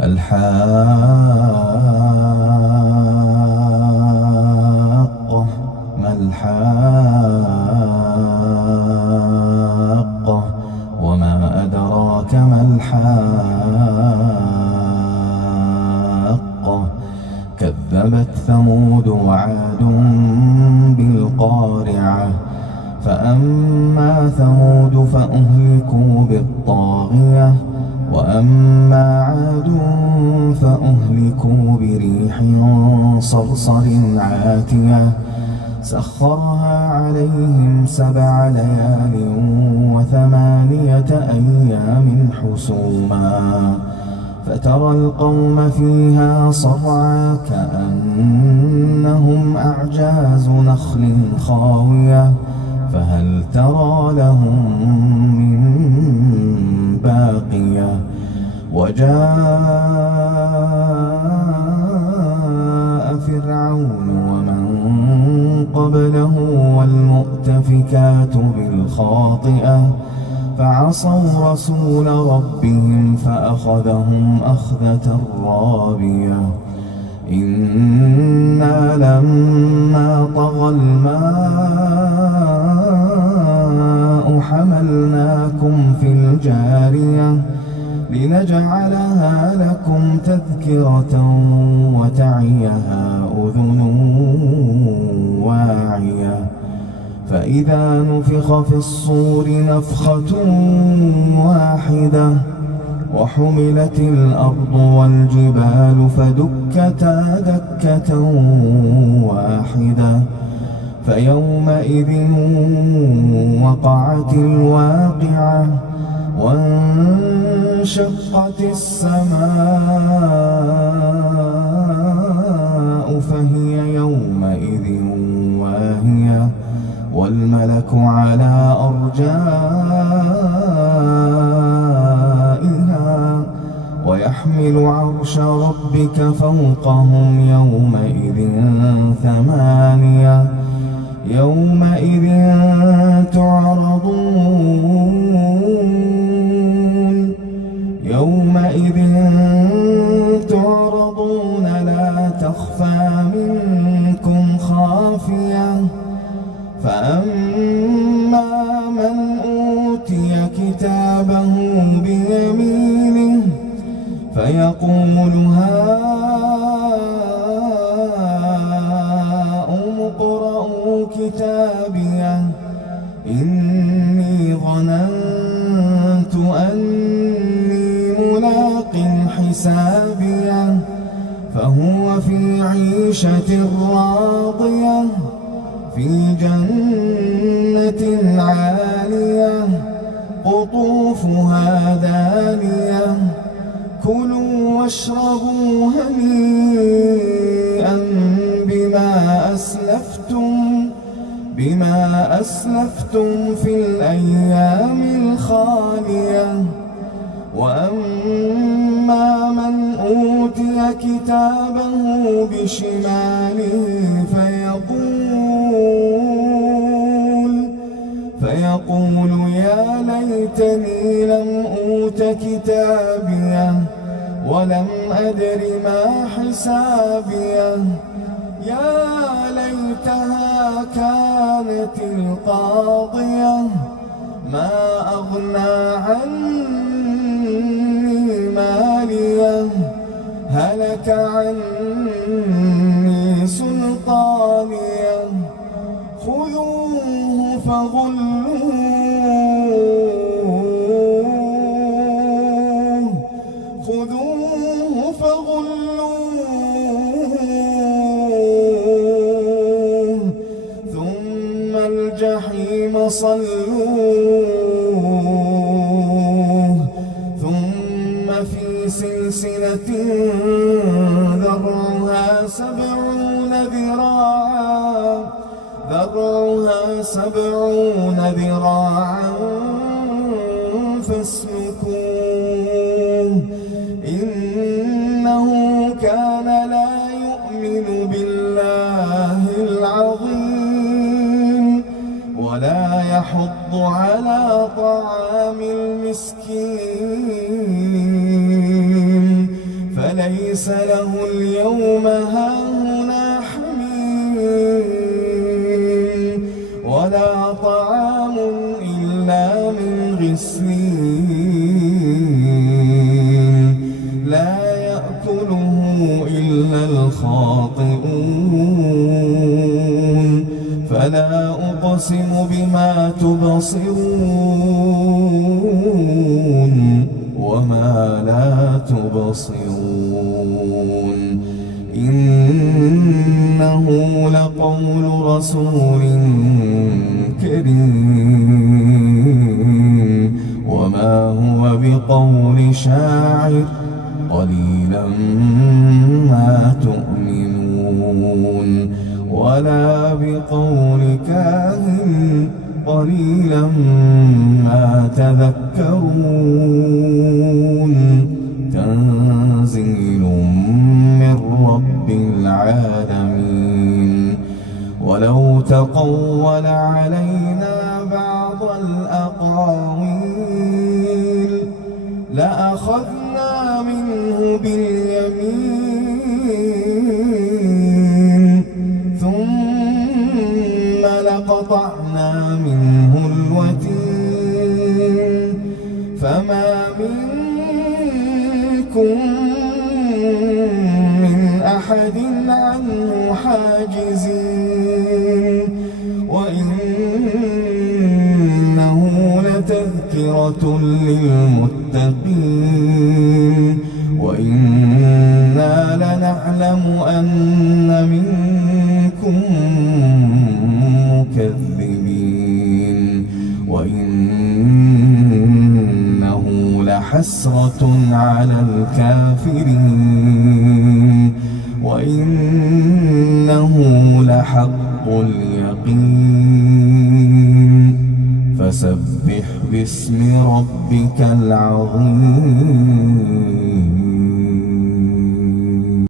الحاقة ما الحاقة وما أدراك ما الحاقة كذبت ثمود وعاد بالقارعة فأما ثمود فأهلكوا بالطاغية وأما عاد فأهلكوا بريح صرصر عاتية سخرها عليهم 7 ليال و8 أيام حسوما فترى القوم فيها صرعى كأنهم أعجاز نخل خاوية فهل ترى لهم من باقية وجاء فرعون ومن قبله والمؤتفكات بالخاطئة فعصوا رسول ربهم فأخذهم أخذة رابية إنا لما طغى الماء حملناكم في الجارية لنجعلها لكم تذكرة وتعيها أذن واعية فإذا نفخ في الصور نفخة واحدة وحملت الأرض والجبال فدكتا دكة واحدة فيومئذ وقعت الواقعة وانشقت السماء فهي يومئذ واهية والملك على أرجائها ويحمل عرش ربك فوقهم يومئذ 8 يومئذ تعرضون لا تخفى منكم خافية فأما من أوتي كتابه بيمينه فيقول هاؤم اقرءوا كتابيه إني ظننت أني ملاق حسابيه فهو في عيشة راضية في جنة عالية قطوفها دانية كلوا واشربوا هنيئا بما أسلفتم في الأيام الخالية وأما من أوتي كتابه بشماله فيقول يا ليتني لم أوت كتابيه ولم أدر ما حسابيه يا ليتها كانت القاضية ما أغنى عني ماليه هلك عني سلطانيه خذوه فغلوه ثم الجحيم صلوه ثم في سلسلة ذرعها 70 ذراعا فاسلكوه إنه كان لا يؤمن بالله العظيم ولا يحض على طعام المسكين فليس له اليوم هاهنا حميم ولا طعام إلا من غسلين لا يأكله إلا الخاطئون فلا أقسم بما تبصرون وما لا تبصرون إنه لقول رسول كريم وما هو بقول شاعر قليلا ما تؤمنون ولا بقول كاهن قليلا ما تذكرون تنزيل من رب العالمين ولو تقول علينا بعض الأقاويل لأخذنا منه باليمين ثم لقطعنا منه الوتين فما منكم من أحد عنه حاجزين وإنه لتذكرة للمتقين وإنا لنعلم أن منكم مكذبين وإنه لحسرة على الكافرين وإنه لحق اليقين فسبح باسم ربك العظيم.